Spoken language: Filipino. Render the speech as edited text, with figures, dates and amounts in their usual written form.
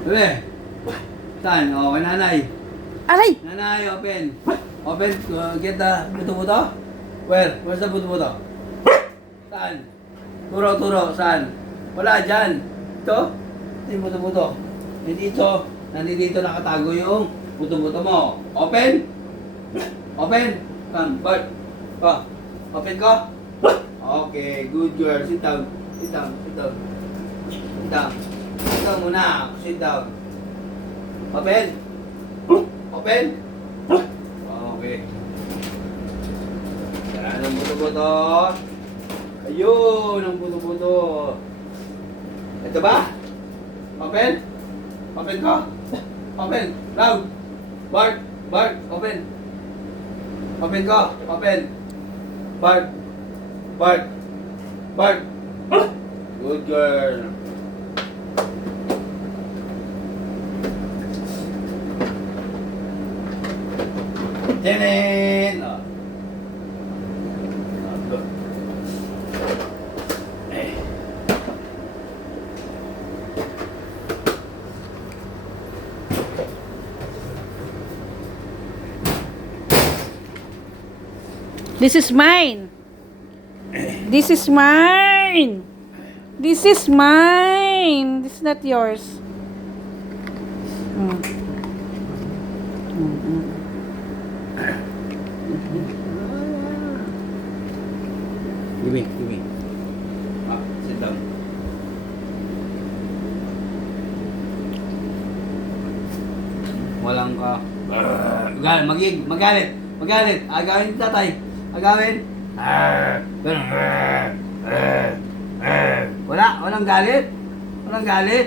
Bebe. Saan? O, kay nanay. Aray! Nanay, open. Open, get the buto-buto. Where? Where's the buto-buto? Saan? Turo, saan? Wala dyan. Ito? Ito yung buto-buto. Dito, nandito nakatago yung buto-buto mo. Open? Open? Come, Bart. Oh, open ko? Okay, good girl. Sit down. Sit down. Sit down. Sit down. Sit down muna. Sit down. Open? Open? Okay. Yan ang buto-buto. Ayun ang buto-buto. Ito ba? Open? Open ko? Open. Loud. Bart. Bart. Open. Open ko. Open. Bart. Bart. Bart. Good girl. Tinin! Oh. Good. Eh. This is mine. This is mine. This is mine. This is not yours. Mm. Mm-mm. Give me. Ah, sit down. Walang ka. Magalit. Agawin ni tatay. Agawin. Walang galit. Walang galit.